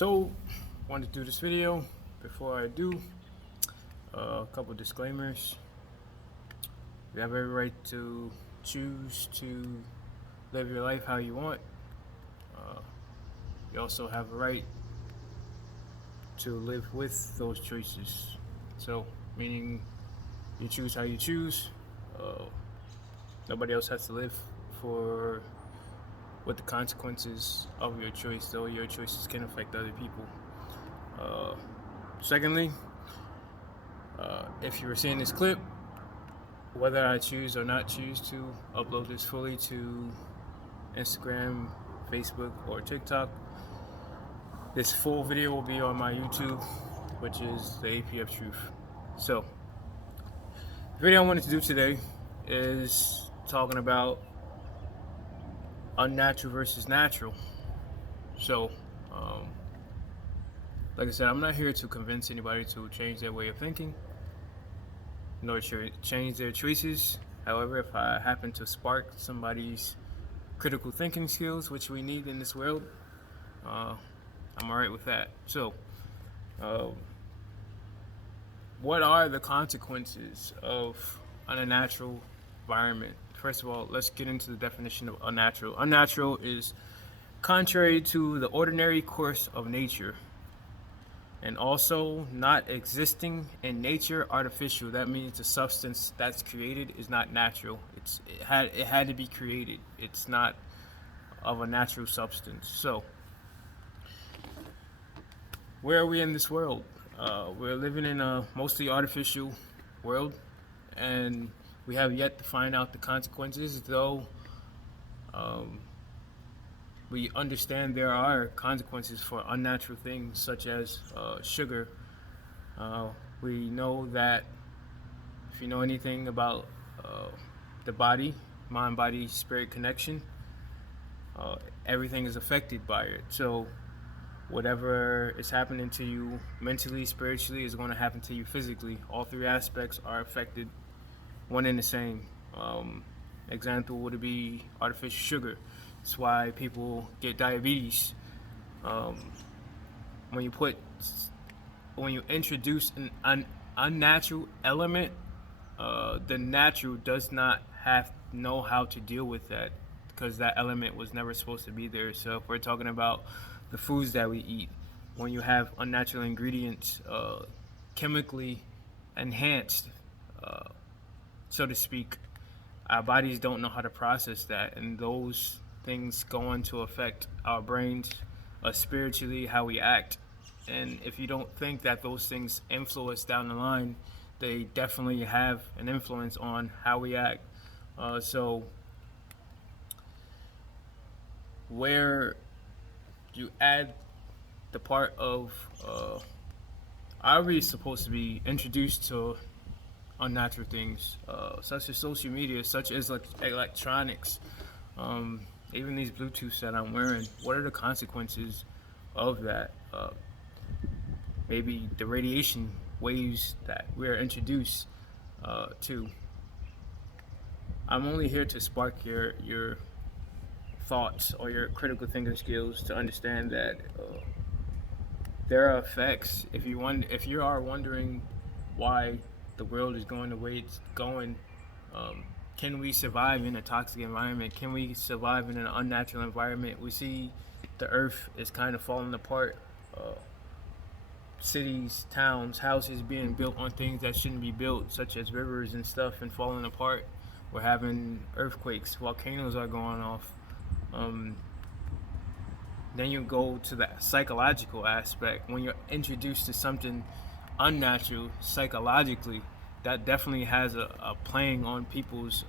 So, wanted to do this video. Before I do, a couple disclaimers. You have every right to choose to live your life how you want. You also have a right to live with those choices. So, meaning you choose how you choose. Nobody else has to live for with the consequences of your choice, though your choices can affect other people. Secondly, if you were seeing this clip, whether I choose or not choose to upload this fully to Instagram, Facebook, or TikTok, this full video will be on my YouTube, which is the TheAPFTruth. So, the video I wanted to do today is talking about unnatural versus natural. So, like I said, I'm not here to convince anybody to change their way of thinking, nor change their choices. However, if I happen to spark somebody's critical thinking skills, which we need in this world, I'm alright with that. So, what are the consequences of an unnatural environment? First of all, let's get into the definition of unnatural. Unnatural is contrary to the ordinary course of nature, and also not existing in nature, artificial. That means the substance that's created is not natural. It had to be created. It's not of a natural substance. So, where are we in this world? We're living in a mostly artificial world, and we have yet to find out the consequences, though we understand there are consequences for unnatural things such as sugar. We know that if you know anything about the body, mind, body, spirit connection, everything is affected by it. So whatever is happening to you mentally, spiritually, is going to happen to you physically. All three aspects are affected, one and the same. Example would be artificial sugar. That's why people get diabetes. When you introduce an unnatural element, the natural does not know how to deal with that, because that element was never supposed to be there. So if we're talking about the foods that we eat, when you have unnatural ingredients, chemically enhanced, so to speak, our bodies don't know how to process that, and those things go on to affect our brains, spiritually, how we act. And if you don't think that those things influence down the line, they definitely have an influence on how we act. So where you add the part of are we supposed to be introduced to unnatural things, such as social media, such as electronics, even these Bluetooths that I'm wearing? What are the consequences of that? Maybe the radiation waves that we're introduced to. I'm only here to spark your thoughts or your critical thinking skills to understand that there are effects. If you are wondering why the world is going the way it's going, can we survive in a toxic environment? Can we survive in an unnatural environment? We see the earth is kind of falling apart. Cities, towns, houses being built on things that shouldn't be built, such as rivers and stuff, and falling apart. We're having earthquakes, volcanoes are going off. Then you go to the psychological aspect. When you're introduced to something unnatural psychologically, that definitely has a playing on people's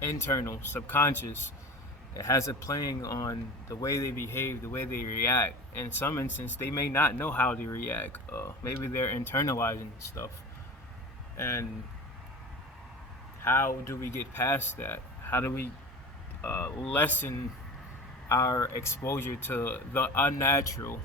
internal subconscious. It has a playing on the way they behave, the way they react. In some instances, they may not know how to react. Maybe they're internalizing stuff. And how do we get past that? How do we lessen our exposure to the unnatural,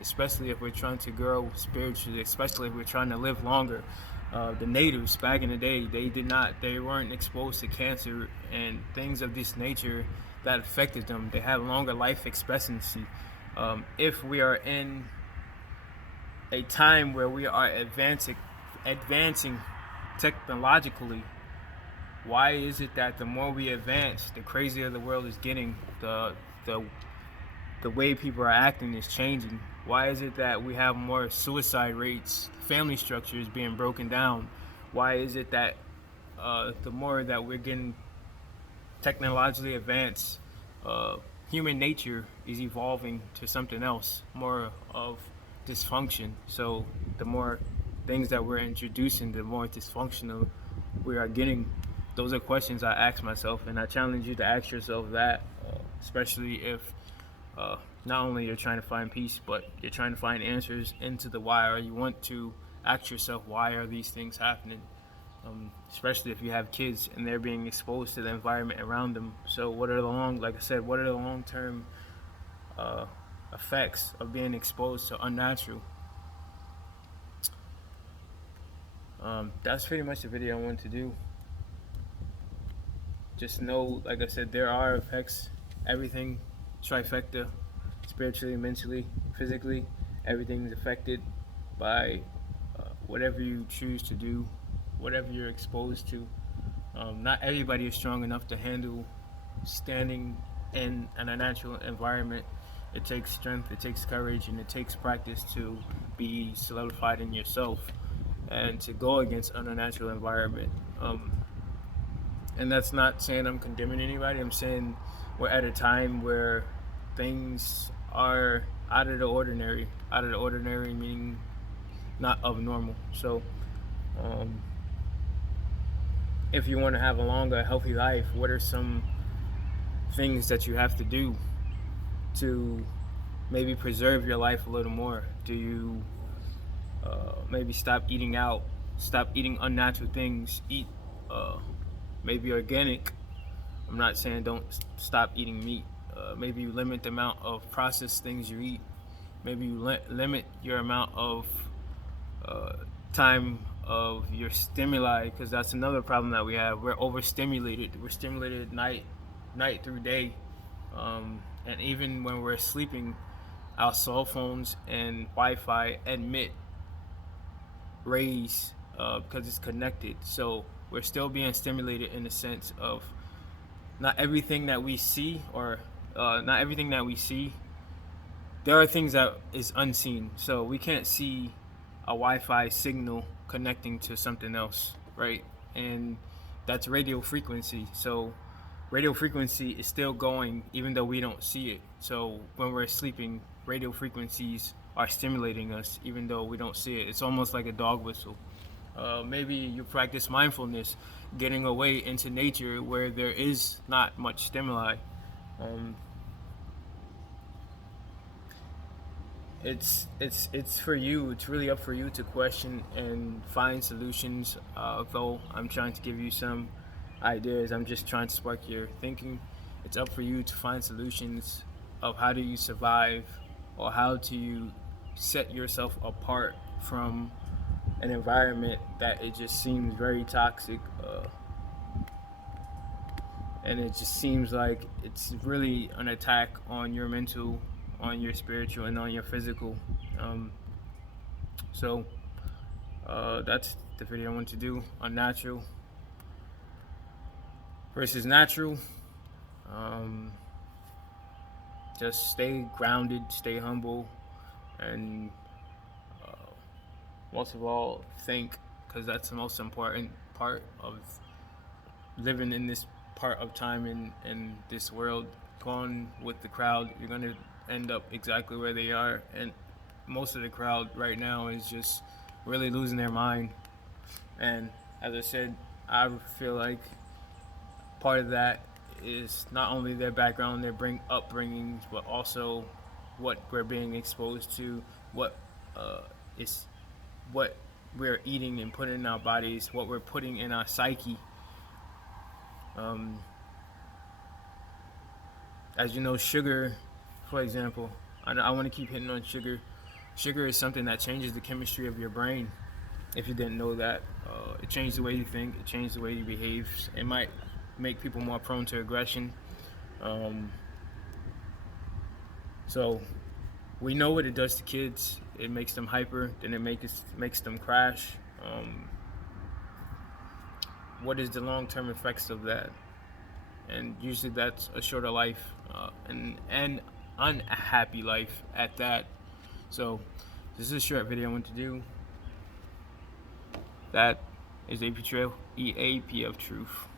especially if we're trying to grow spiritually, especially if we're trying to live longer? The natives back in the day, they weren't exposed to cancer and things of this nature that affected them. They had longer life expectancy. If we are in a time where we are advancing technologically, why is it that the more we advance, the crazier the world is getting, the the way people are acting is changing? Why is it that we have more suicide rates, family structures being broken down? Why is it that the more that we're getting technologically advanced, uh, human nature is evolving to something else, more of dysfunction? So the more things that we're introducing, the more dysfunctional we are getting. Those are questions I ask myself, and I challenge you to ask yourself that, especially if uh, not only you're trying to find peace, but you're trying to find answers into the why, or you want to ask yourself, why are these things happening? Especially if you have kids and they're being exposed to the environment around them. So what are the like I said, what are the long-term uh, effects of being exposed to unnatural? That's pretty much the video I wanted to do. Just know, like I said, there are effects. Everything, trifecta, spiritually, mentally, physically, everything's affected by whatever you choose to do, whatever you're exposed to. Not everybody is strong enough to handle standing in an unnatural environment. It takes strength, it takes courage, and it takes practice to be solidified in yourself and to go against an unnatural environment. And that's not saying I'm condemning anybody. I'm saying we're at a time where things are out of the ordinary. Out of the ordinary meaning not of normal. So, um, if you want to have a longer, healthy life, what are some things that you have to do to maybe preserve your life a little more? Do you maybe stop eating out, stop eating unnatural things, eat uh, maybe organic? I'm not saying don't stop eating meat. Maybe you limit the amount of processed things you eat. Maybe you limit your amount of uh, time of your stimuli, because that's another problem that we have. We're overstimulated. We're stimulated night through day, and even when we're sleeping, our cell phones and Wi-Fi emit rays because it's connected. So we're still being stimulated in the sense of not everything that we see, or not everything that we see. There are things that is unseen, so we can't see a Wi-Fi signal connecting to something else, right? And that's radio frequency. So radio frequency is still going even though we don't see it. So when we're sleeping, radio frequencies are stimulating us even though we don't see it. It's almost like a dog whistle. Maybe you practice mindfulness, getting away into nature where there is not much stimuli. Um, it's for you. It's really up for you to question and find solutions. Though I'm trying to give you some ideas, I'm just trying to spark your thinking. It's up for you to find solutions of how do you survive, or how do you set yourself apart from an environment that it just seems very toxic, and it just seems like it's really an attack on your mental, on your spiritual, and on your physical. Um, so that's the video I want to do: unnatural versus natural. Um, just stay grounded, stay humble, and most of all, think, because that's the most important part of living in this part of time in this world. Going with the crowd, you're going to end up exactly where they are. And most of the crowd right now is just really losing their mind. And as I said, I feel like part of that is not only their background, their upbringings, but also what we're being exposed to, what is what we're eating and putting in our bodies, what we're putting in our psyche. Um, as you know, sugar, for example, I want to keep hitting on sugar. Sugar is something that changes the chemistry of your brain. If you didn't know that, it changes the way you think, it changes the way you behave. It might make people more prone to aggression. So we know what it does to kids. It makes them hyper, then it makes them crash. What is the long-term effects of that? And usually that's a shorter life, and unhappy life at that. So this is a short video I want to do. That is EAPF Truth.